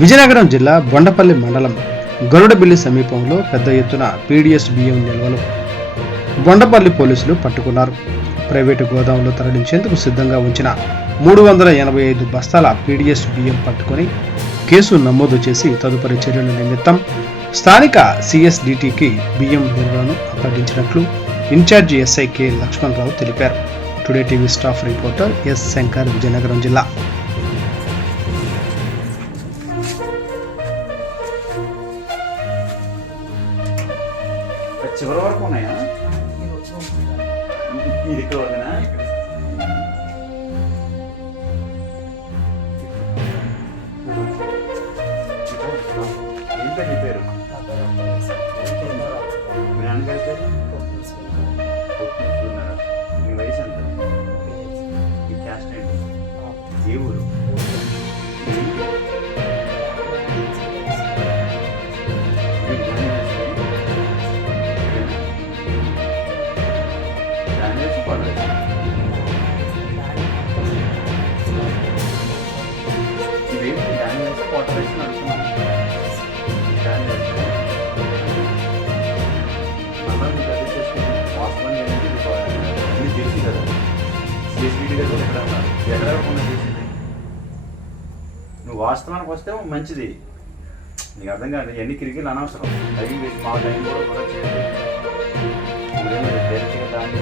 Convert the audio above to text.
విజయనగరం జిల్లా బొండపల్లి మండలం గరుడబిల్లి సమీపంలో పెద్ద ఎత్తున పీడీఎస్ బియ్యం నిల్వలు బొండపల్లి పోలీసులు పట్టుకున్నారు. ప్రైవేటు గోదాములో తరలించేందుకు సిద్ధంగా ఉంచిన 385 బస్తాల పీడీఎస్ బియ్యం పట్టుకుని కేసు నమోదు చేసి తదుపరి చర్యల నిమిత్తం స్థానిక సిఎస్డిటికి బియ్యం నిల్వలను అప్పగించినట్లు ఇన్ఛార్జి ఎస్ఐ కె లక్ష్మణరావు తెలిపారు. Today TV staff reporter yes Shankar, Vizianagaram జిల్లా. చివరి వరకు ఉన్నాయా? ఇది ఇక్కడ వరకునా? ఏంటో నీ పేరు? మీ నాన్నగారి పేరు? మీ వయసు ఎంత? మీ క్యాస్ట్ ఏంటి? ఏ ఊరు? ఇదేంటి దాని వేసి వాటర్ వేసి నడుస్తున్నాను. దాని వేసి మళ్ళీ మీకు అదే చేసుకుని వాస్తవం ఏంటి ఇది తెలిసి కదా. సిఎస్బిడి గారు కూడా ఎక్కడ ఉన్నారు, ఎక్కడ ఉన్న చేసింది. నువ్వు వాస్తవానికి వస్తే మంచిది. నీకు అర్థం కాదు, ఎన్ని కిరికీలు అనవసరం. టైం వేసి మా టైం కూడా చేయాలి. డైరెక్ట్గా దాన్ని